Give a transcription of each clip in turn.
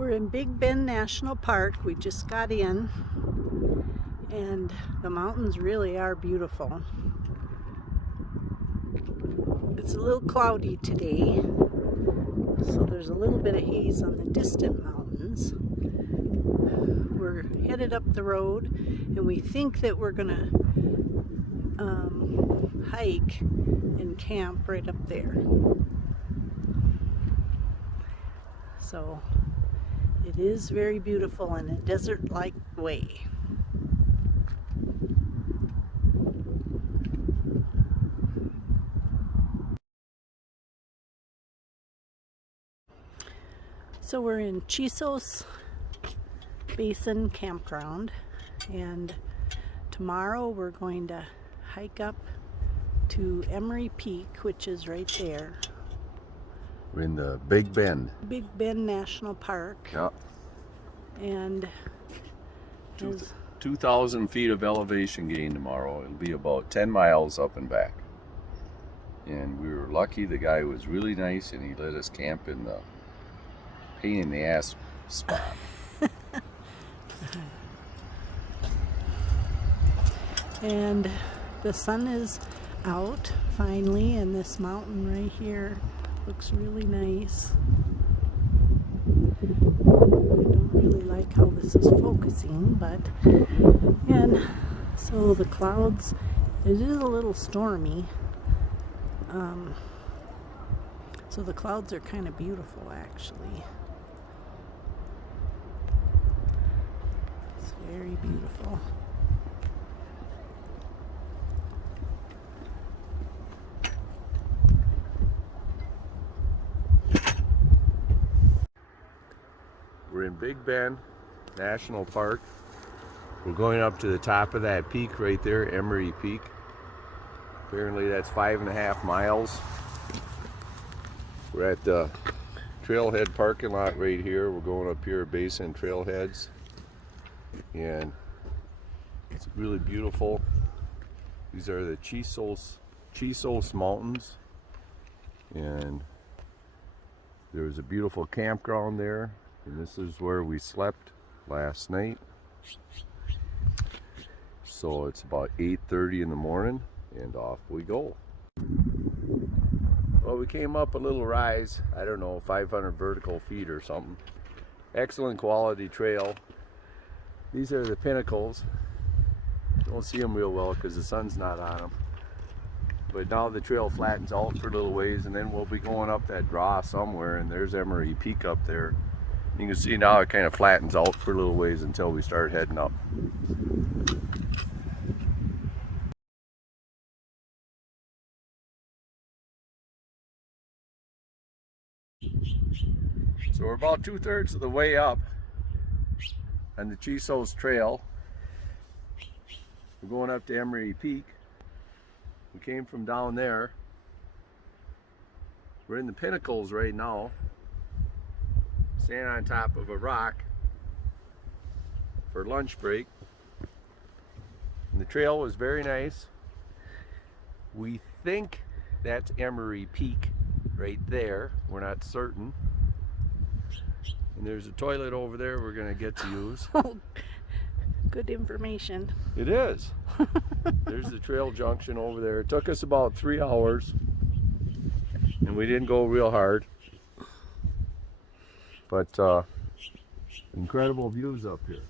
We're in Big Bend National Park. We just got in, and the mountains really are beautiful. It's a little cloudy today, so there's a little bit of haze on the distant mountains. We're headed up the road, and we think that we're gonna hike and camp right up there. So it is very beautiful in a desert-like way. So we're in Chisos Basin Campground, and tomorrow we're going to hike up to Emery Peak, which is right there. We're in the Big Bend. Big Bend National Park. Yeah. And 2,000 feet of elevation gain tomorrow. It'll be about 10 miles up and back. And we were lucky. The guy was really nice, and he let us camp in the pain in the ass spot. And the sun is out finally, and this mountain right here looks really nice. I don't really like how this is focusing, but and so the clouds, it is a little stormy, so the clouds are kind of beautiful actually. It's very beautiful. We're in Big Bend National Park. We're going up to the top of that peak right there, Emery Peak. Apparently that's 5.5 miles. We're at the trailhead parking lot right here. We're going up here, Basin Trailheads. And it's really beautiful. These are the Chisos Mountains. And there's a beautiful campground there. And this is where we slept last night. So it's about 8:30 in the morning, and off we go. Well, we came up a little rise, I don't know, 500 vertical feet or something. Excellent quality trail. These are the pinnacles. Don't see them real well because the sun's not on them. But now the trail flattens out for a little ways, and then we'll be going up that draw somewhere, and there's Emery Peak up there. You can see now it kind of flattens out for a little ways until we start heading up. So we're about 2/3 of the way up on the Chisos Trail. We're going up to Emery Peak. We came from down there. We're in the pinnacles right now. Standing on top of a rock for lunch break. And the trail was very nice. We think that's Emery Peak right there. We're not certain. And there's a toilet over there we're gonna get to use. Good information. It is. There's the trail junction over there. It took us about 3 hours, and we didn't go real hard. But incredible views up here.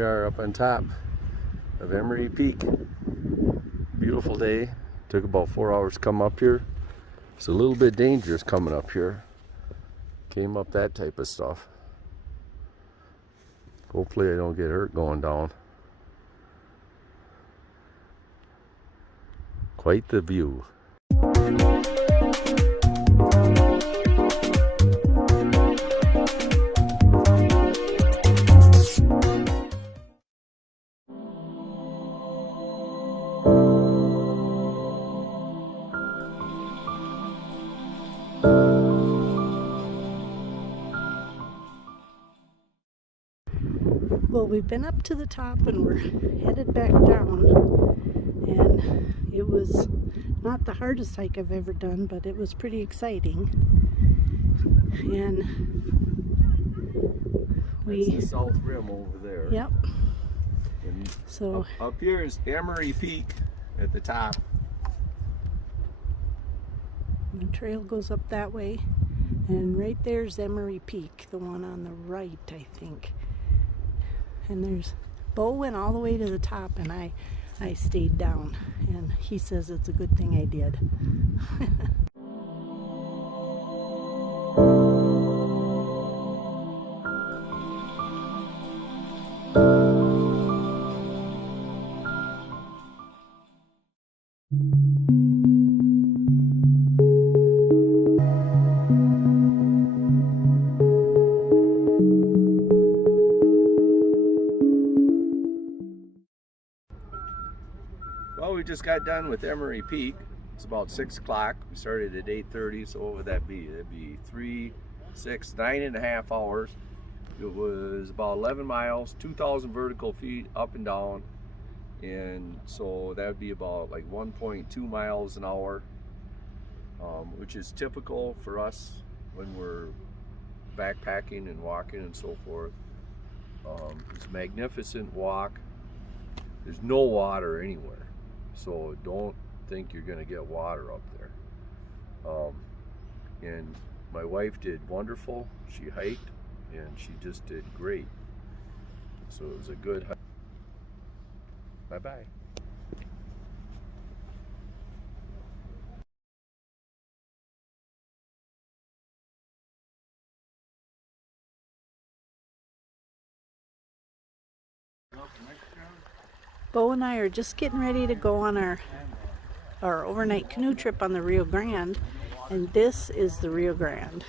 we are up on top of Emery Peak. Beautiful day. Took about 4 hours to come up here. It's a little bit dangerous coming up here. Came up that type of stuff. Hopefully I don't get hurt going down. Quite the view. Well, we've been up to the top and we're headed back down, and it was not the hardest hike I've ever done, but it was pretty exciting. And That's the south rim over there. Yep. And So up here is Emery Peak at the top. the trail goes up that way, and right there's Emery Peak, the one on the right, I think. And there's Bo went all the way to the top, and I stayed down, and he says it's a good thing I did. Well, we just got done with Emery Peak. It's about 6 o'clock. We started at 8:30, so what would that be? That'd be 3, 6, 9.5 hours. It was about 11 miles, 2,000 vertical feet up and down. And so that would be about like 1.2 miles an hour, which is typical for us when we're backpacking and walking and so forth. It's a magnificent walk. There's no water anywhere, so don't think you're gonna get water up there. And my wife did wonderful. She hiked and she just did great. So it was a good hike. Bye-bye. Bo and I are just getting ready to go on our overnight canoe trip on the Rio Grande, and this is the Rio Grande.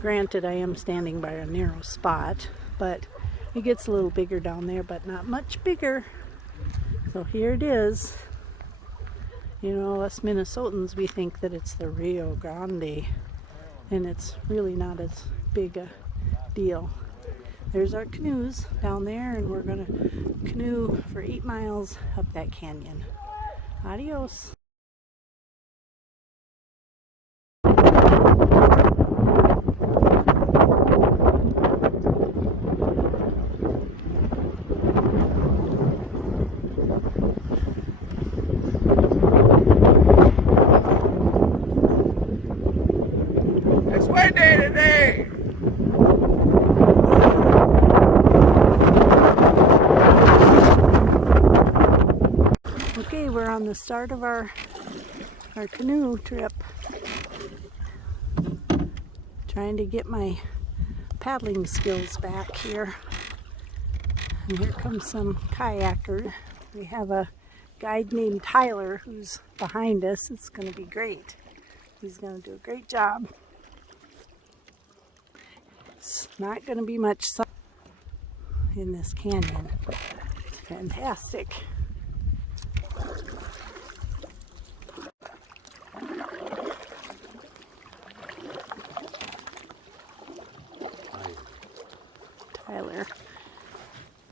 Granted, I am standing by a narrow spot, but it gets a little bigger down there, but not much bigger. So here it is. You know, us Minnesotans, we think that it's the Rio Grande, and it's really not as big a deal. There's our canoes down there, and we're gonna canoe for 8 miles up that canyon. Adios. It's windy today! Okay, we're on the start of our canoe trip. Trying to get my paddling skills back here. And here comes some kayaker. We have a guide named Tyler who's behind us. It's going to be great. He's going to do a great job. It's not going to be much sun in this canyon. It's fantastic. Tyler.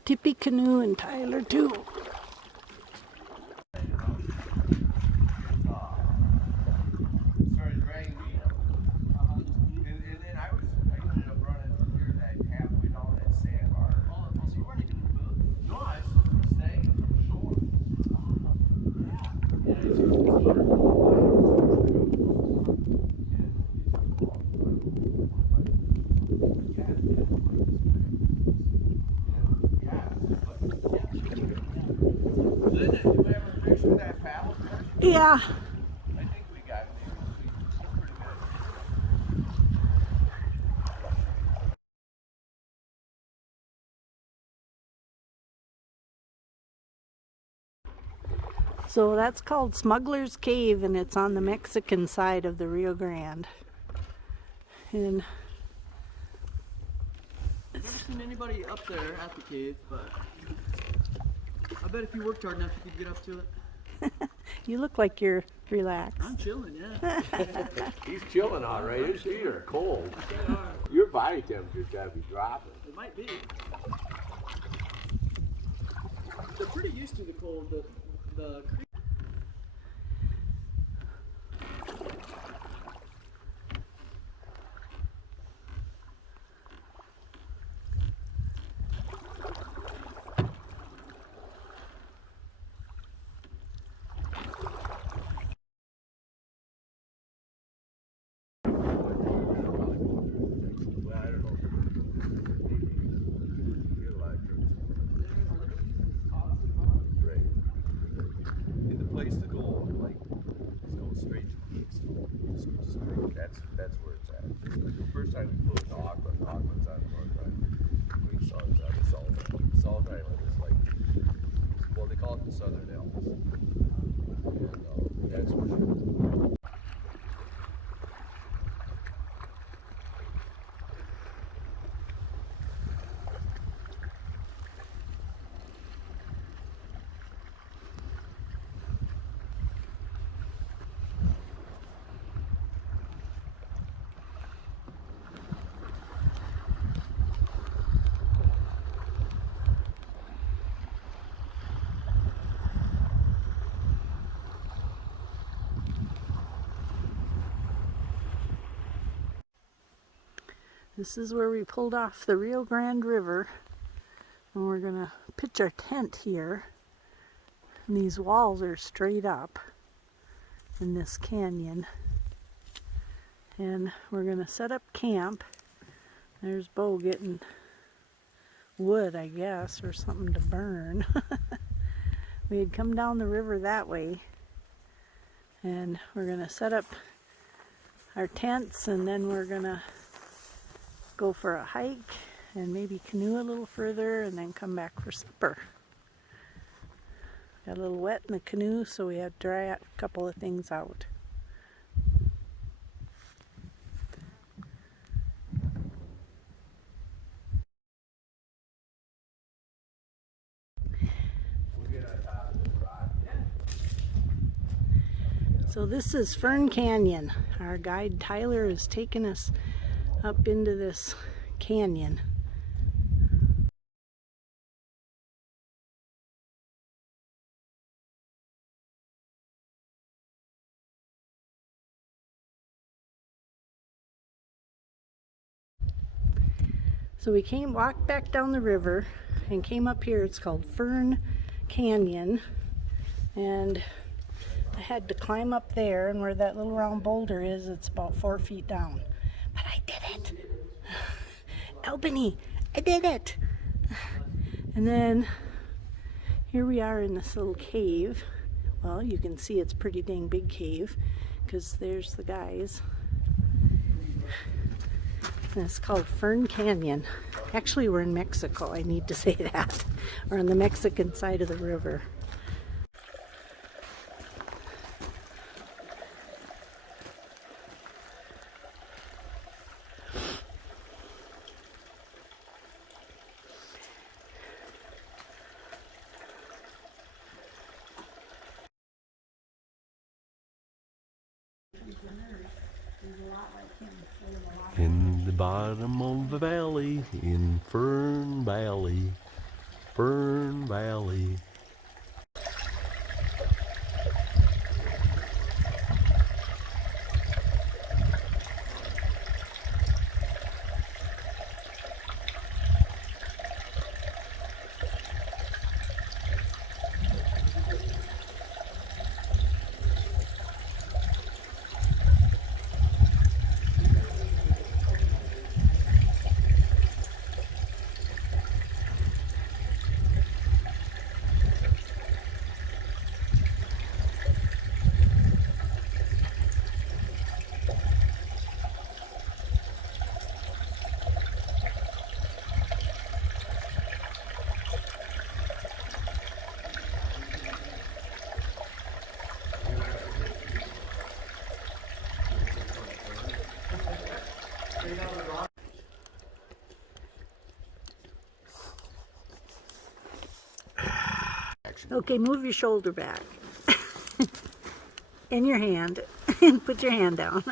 Tippy Canoe and Tyler too. Started dragging me up. And then I ended up running here that halfway down that sandbar. Oh, so you weren't even in the boat? No, I was staying from shore. Yeah, it's Linda, do we have a picture of that paddle? Yeah. I think we got it. Pretty good. So that's called Smuggler's Cave, and it's on the Mexican side of the Rio Grande. And I've never seen anybody up there at the cave, but I bet if you worked hard enough, you could get up to it. you look like you're relaxed. I'm chilling, yeah. He's chilling all right. His feet are cold. Your body temperature's got to be dropping. It might be. They're pretty used to the cold, but the creek. Well, I don't know. Get a lot of trips. Right. And the place to go, like, is go straight to the east. Just go straight. That's where it's at. The first time we flew into Auckland's on the north side. We saw it's on the south side. The south island is like, well, they call it the Southern Alps. And that's where it. This is where we pulled off the Rio Grande River, and we're gonna pitch our tent here. And these walls are straight up in this canyon, and we're gonna set up camp. There's Bo getting wood, I guess, or something to burn. We had come down the river that way, and we're gonna set up our tents, and then we're gonna go for a hike and maybe canoe a little further and then come back for supper. Got a little wet in the canoe, so we had to dry a couple of things out. So this is Fern Canyon. Our guide Tyler is taking us up into this canyon. So we walked back down the river and came up here. It's called Fern Canyon, and I had to climb up there, and where that little round boulder is, it's about 4 feet down. But I did it! Albany, I did it! And then here we are in this little cave. Well, you can see it's a pretty dang big cave, because there's the guys. And it's called Fern Canyon. Actually, we're in Mexico, I need to say that. We're on the Mexican side of the river. In the bottom of the valley, in Fern Valley, Fern Valley. Okay, move your shoulder back. And your hand. And put your hand down.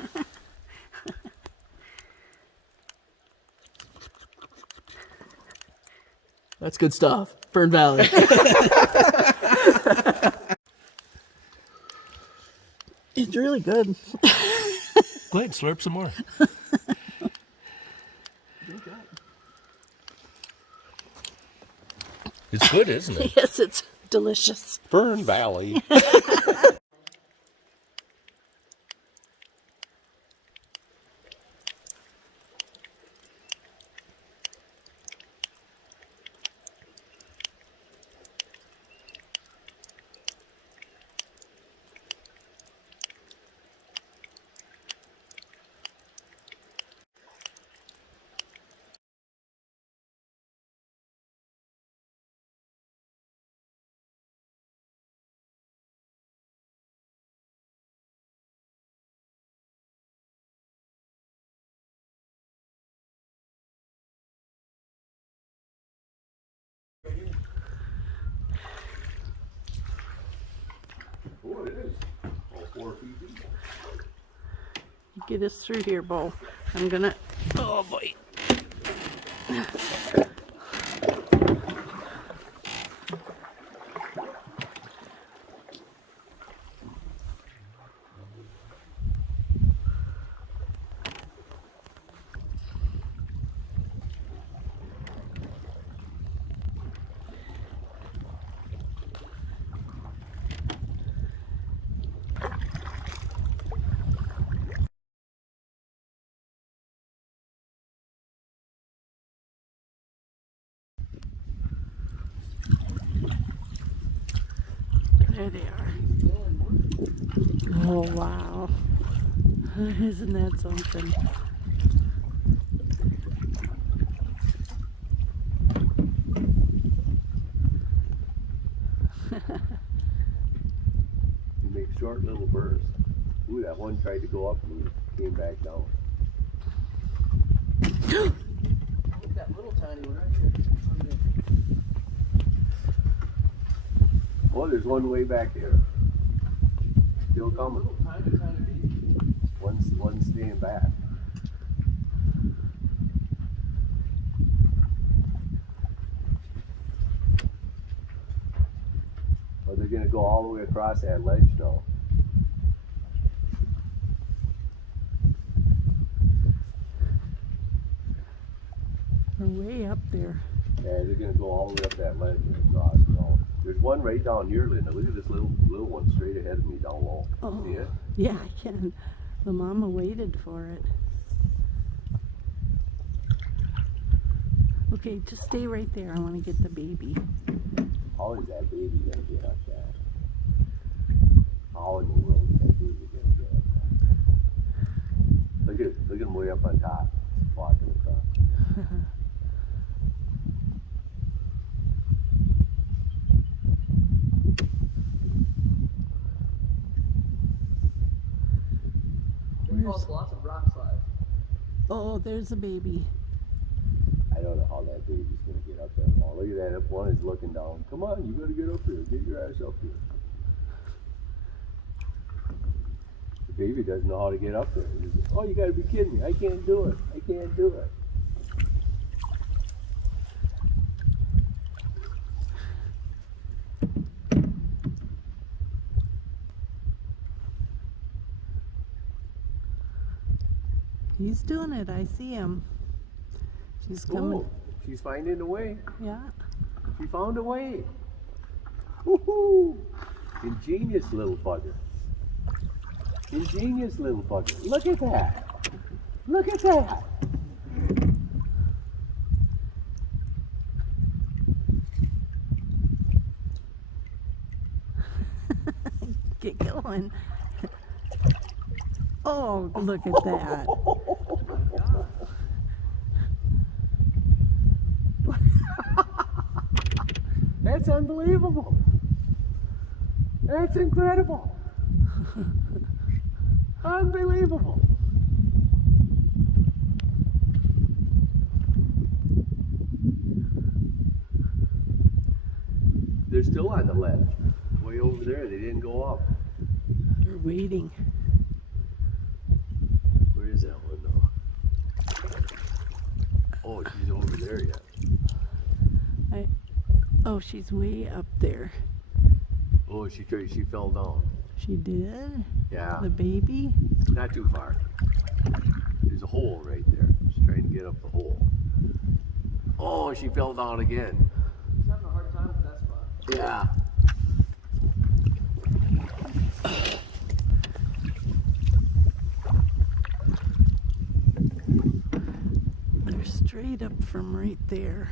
That's good stuff. Fern Valley. It's really good. Go ahead, slurp some more. It's good, isn't it? Yes, it's delicious. Fern Valley. Oh, it is. All 4 feet deep. Get us through here, Bo. I'm gonna. Oh boy. There they are. Oh, wow. Isn't that something? You make short little bursts. Ooh, that one tried to go up and came back down. That little tiny one right here. Oh, there's one way back there. Still coming. Tiny baby. One's staying back. Oh, they're gonna go all the way across that ledge now. We're way up there. Yeah, they're gonna go all the way up that ledge and across now. There's one right down here, Linda. Look at this little one straight ahead of me down low. Oh, See it? yeah, I can. The mama waited for it. Okay, just stay right there. I want to get the baby. How is that baby gonna get up there? How in the world is that baby gonna get up there? Look at him way up on top, walking across. There's lots of rock slides. Oh, there's a baby. I don't know how that baby's gonna get up that wall. Look at that, up one is looking down. Come on, you gotta get up here. Get your ass up here. The baby doesn't know how to get up there. Oh, you gotta be kidding me. I can't do it. I can't do it. He's doing it. I see him. She's coming. Oh, she's finding a way. Yeah. She found a way. Woohoo! Ingenious little bugger. Ingenious little bugger. Look at that. Look at that. Get going. Oh, look at that. That's unbelievable. That's incredible. Unbelievable. still on the left. Way over there, they didn't go up. They're waiting. Where is that one though? Oh, she's over there yet. Oh, she's way up there. Oh, she fell down. She did? Yeah. The baby? Not too far. There's a hole right there. She's trying to get up the hole. Oh, she fell down again. She's having a hard time with that spot. Yeah. They're straight up from right there.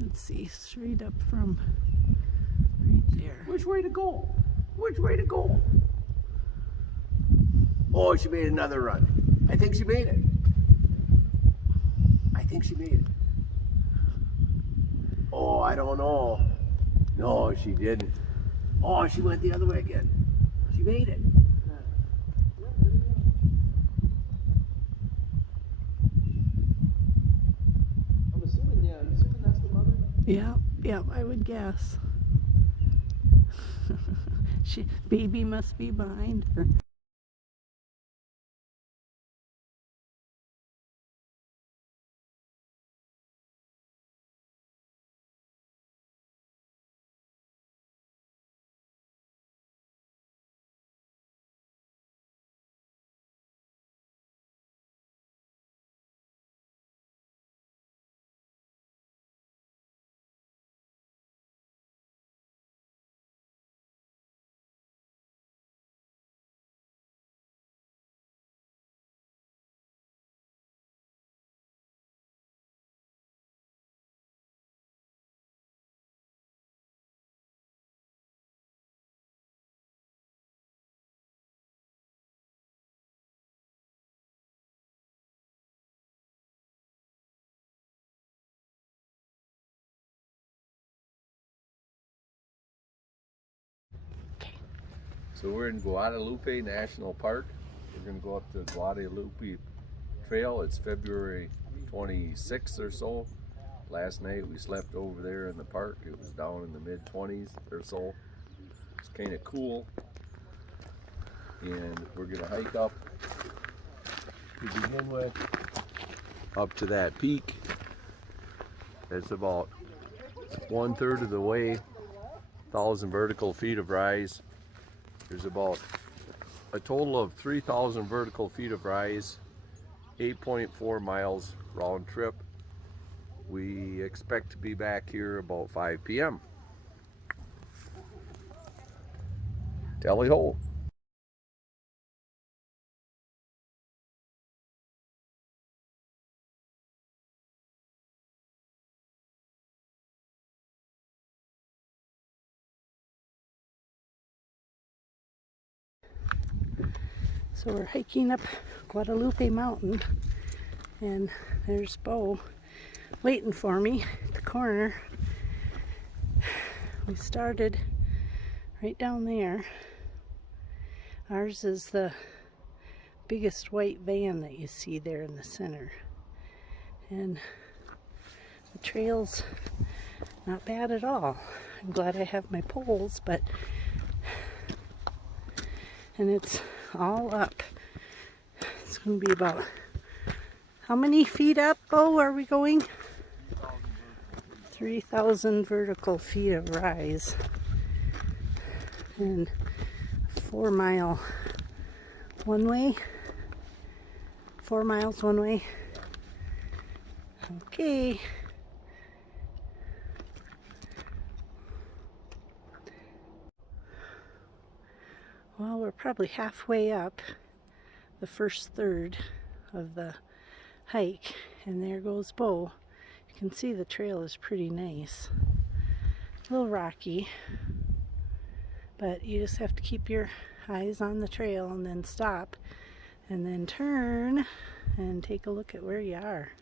Let's see, straight up from right there. Which way to go? Which way to go? Oh, she made another run. I think she made it. I think she made it. Oh, I don't know. No, she didn't. Oh, she went the other way again. She made it. I'm assuming that's the mother. Yeah, I would guess. Baby must be behind her. So we're in Guadalupe National Park. We're going to go up the Guadalupe Trail. It's February 26th or so. Last night we slept over there in the park. It was down in the mid-20s or so. It's kind of cool. And we're going to hike up to begin with, up to that peak. It's about 1/3 of the way, 1,000 vertical feet of rise. There's about a total of 3,000 vertical feet of rise, 8.4 miles round trip. We expect to be back here about 5 p.m. Tally ho! So we're hiking up Guadalupe Mountain, and there's Bo waiting for me at the corner. We started right down there. Ours is the biggest white van that you see there in the center. And the trail's not bad at all. I'm glad I have my poles, and it's all up. It's going to be about, how many feet up, Bo, are we going? 3,000 vertical feet of rise. And 4 mile one way. 4 miles one way. Okay. Well, we're probably halfway up the first third of the hike, and there goes Bo. You can see the trail is pretty nice. A little rocky, but you just have to keep your eyes on the trail and then stop and then turn and take a look at where you are.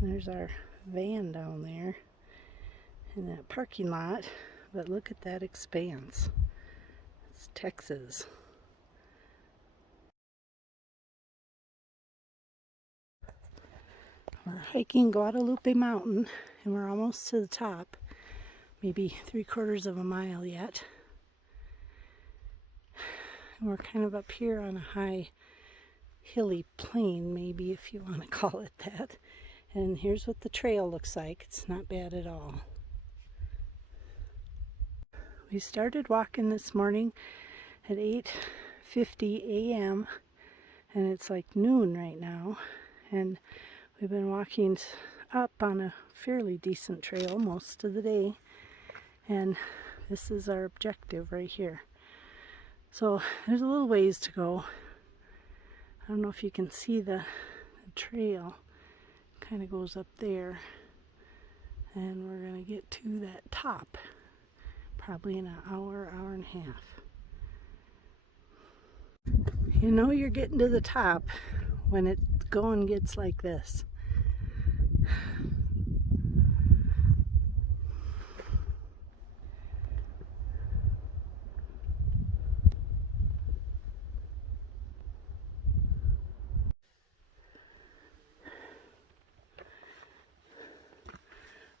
There's our van down there in that parking lot. But look at that expanse. It's Texas. We're hiking Guadalupe Mountain and we're almost to the top. Maybe 3/4 of a mile yet. And we're kind of up here on a high hilly plain, maybe, if you want to call it that. And here's what the trail looks like. It's not bad at all. We started walking this morning at 8:50 a.m. and it's like noon right now. And we've been walking up on a fairly decent trail most of the day. And this is our objective right here. So there's a little ways to go. I don't know if you can see the trail. Kind of goes up there. And we're going to get to that top. Probably in an hour, hour and a half. You know you're getting to the top when it going gets like this.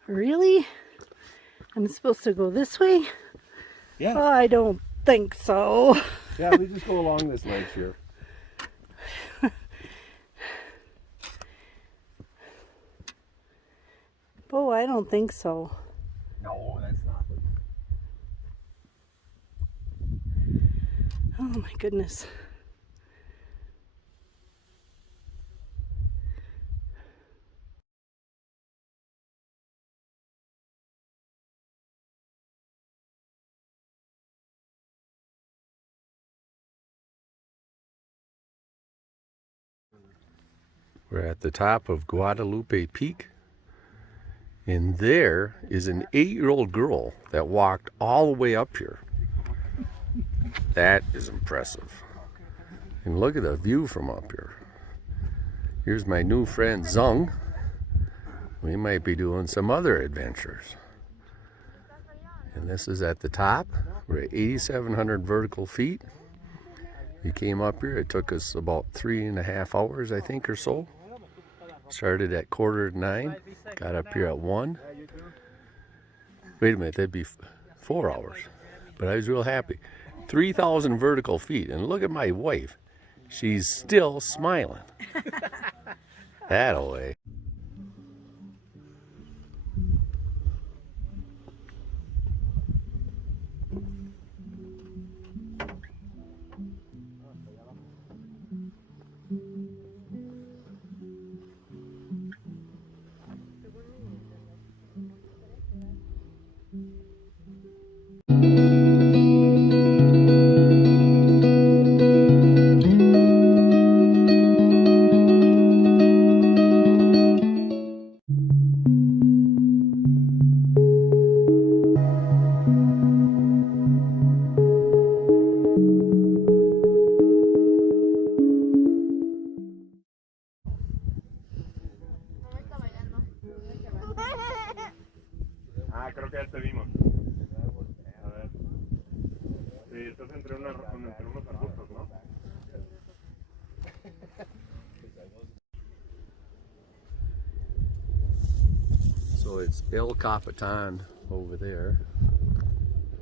Really? I'm supposed to go this way? Yeah. Oh, I don't think so. Yeah, we just go along this ledge here. Oh, I don't think so. No, that's not. Oh my goodness. We're at the top of Guadalupe Peak, and there is an 8-year-old girl that walked all the way up here. That is impressive. And look at the view from up here. Here's my new friend Zung. We might be doing some other adventures. And this is at the top. We're at 8,700 vertical feet. We came up here. It took us about 3.5 hours, I think, or so. Started at 8:45, got up here at 1. Wait a minute, that'd be 4 hours. But I was real happy. 3,000 vertical feet. And look at my wife. She's still smiling. That-a-way. Ah, creo que ya te vimos. A ver. Sí, estás entre unos arbustos, ¿no? So it's El Capitan over there.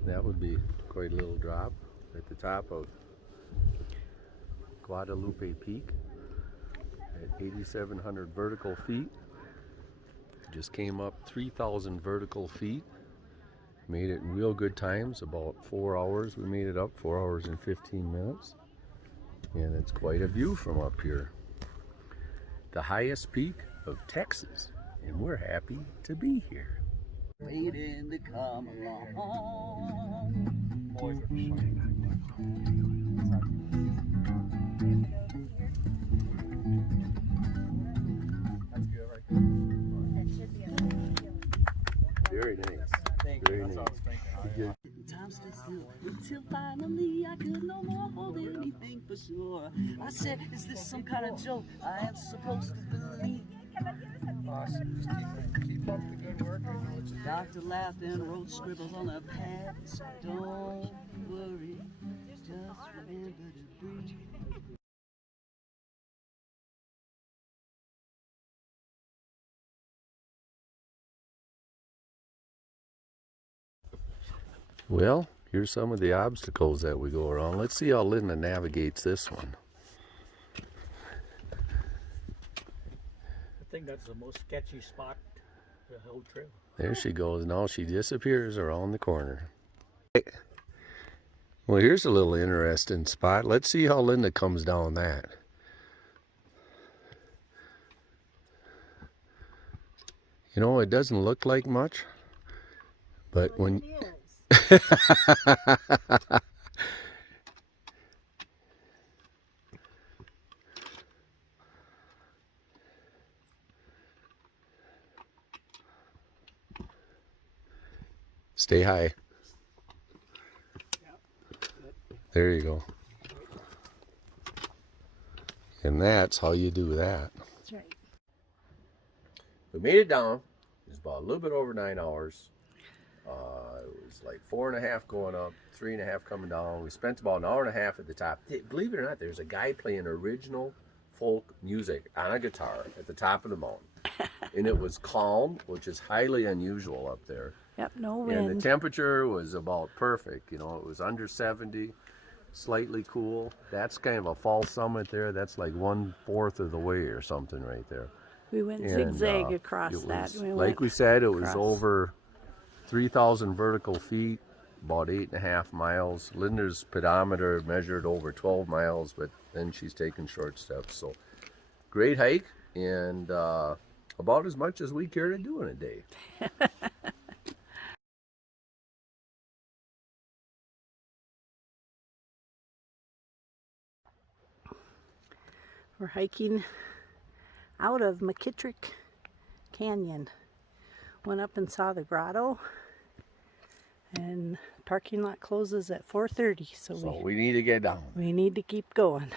That would be quite a little drop at the top of Guadalupe Peak at 8,700 vertical feet. Just came up 3,000 vertical feet. Made it in real good times, about 4 hours. We made it up, 4 hours and 15 minutes. And it's quite a view from up here. The highest peak of Texas. And we're happy to be here. Waiting to come along. Very nice. Very nice. Good. Time stood still until finally I could no more hold anything for sure. I said, is this some kind of joke I am supposed to believe? Doctor laughed and wrote scribbles on a pad. Don't worry, just remember to breathe. Well, here's some of the obstacles that we go around. Let's see how Linda navigates this one. I think that's the most sketchy spot the whole trail. There she goes. Now she disappears around the corner. Well, here's a little interesting spot. Let's see how Linda comes down that. You know, it doesn't look like much, but when... Stay high. There you go. And that's how you do that. That's right. We made it down. It was about a little bit over 9 hours. It was like 4.5 going up, 3.5 coming down. We spent about an hour and a half at the top. Believe it or not, there's a guy playing original folk music on a guitar at the top of the mountain. And it was calm, which is highly unusual up there. Yep, no wind. And the temperature was about perfect. You know, it was under 70, slightly cool. That's kind of a false summit there. That's like 1/4 of the way or something right there. We went And, zigzag across it that. was, We like went we said, it was across. over 3,000 vertical feet, about 8.5 miles. Linda's pedometer measured over 12 miles, but then she's taking short steps. So great hike, and about as much as we care to do in a day. We're hiking out of McKittrick Canyon. Went up and saw the grotto, and parking lot closes at 4:30, so We need to get down. we need to keep going.